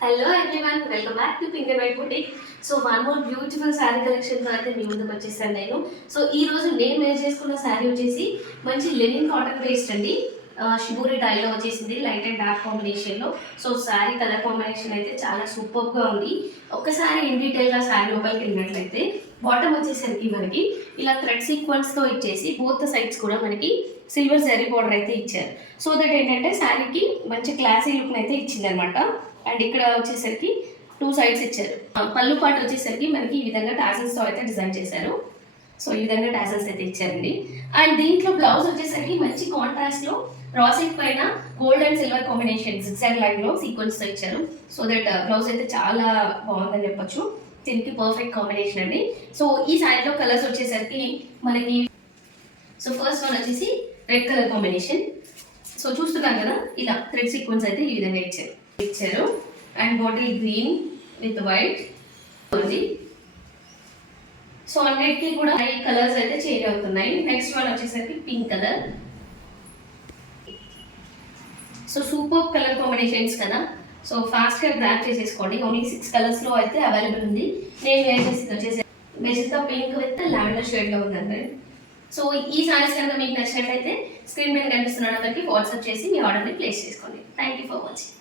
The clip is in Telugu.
Hello everyone welcome back to pink and white boutique so one more beautiful sari కలెక్షన్తో అయితే మీ ముందుకు వచ్చేసాను నేను. సో ఈ రోజు నేను వేర్ చేసుకున్న శారీ వచ్చేసి మంచి లెనిన్ కాటన్ వేస్ట్ అండి. షిబూరి డైలో వచ్చేసింది లైట్ అండ్ డార్క్ కాంబినేషన్లో సో శారీ కలర్ కాంబినేషన్ అయితే చాలా సూపర్గా ఉంది. ఒక్కసారి ఇన్ డీటెయిల్గా శారీ లోపలికి వెళ్ళినట్లయితే బాటమ్ వచ్చేసరికి మనకి ఇలా థ్రెడ్ సీక్వెన్స్తో ఇచ్చేసి బోత్ సైడ్స్ కూడా మనకి సిల్వర్ జరీ బార్డర్ అయితే ఇచ్చారు. సో దట్ ఏంటంటే శారీకి మంచి క్లాసీ లుక్ అయితే ఇచ్చింది అనమాట అండ్ ఇక్కడ వచ్చేసరికి టూ సైడ్స్ ఇచ్చారు. పళ్ళు పాటు వచ్చేసరికి మనకి ఈ విధంగా టాసల్స్తో అయితే డిజైన్ చేశారు. సో ఈ విధంగా టాసల్స్ అయితే ఇచ్చారండి. అండ్ దీంట్లో బ్లౌజ్ వచ్చేసరికి మంచి కాంట్రాస్ట్లో పైన gold and silver combination zigzag లైన్లో సీక్వెన్స్తో ఇచ్చారు. సో దట్ బ్లౌజ్ అయితే చాలా బాగుందని చెప్పొచ్చు. దీనికి పర్ఫెక్ట్ కాంబినేషన్ అండి. సో ఈ సైడ్లో కలర్స్ వచ్చేసరికి మనకి సో ఫస్ట్ వన్ వచ్చేసి రెడ్ కలర్ కాంబినేషన్ సో చూస్తున్నాం కదా ఇలా థ్రెడ్ సీక్వెన్స్ అయితే ఈ విధంగా ఇచ్చారు. ఇచ్చారు. And bottle green with white ఉంది సో అన్నిటికీ కూడా హై కలర్స్ అయితే చేంజ్ అవుతున్నాయి. నెక్స్ట్ వన్ వచ్చేసరికి pink colour so super colour combinations కదా. సో ఫాస్ట్గా గ్రాప్ చేసేసుకోండి. ఓన్లీ సిక్స్ కలర్స్లో అయితే అవైలబుల్ ఉంది. నేను వేర్ చేసింది వచ్చేసి మెజంతా పింక్ విత్ లావెండర్ షేడ్లో ఉందండి. సో ఈ సారీస్ కనుక మీకు నచ్చినట్లయితే స్క్రీన్ మీద కనిపిస్తున్న నెంబర్కి వాట్సాప్ చేసి మీ ఆర్డర్ని ప్లేస్ చేసుకోండి. Thank you for watching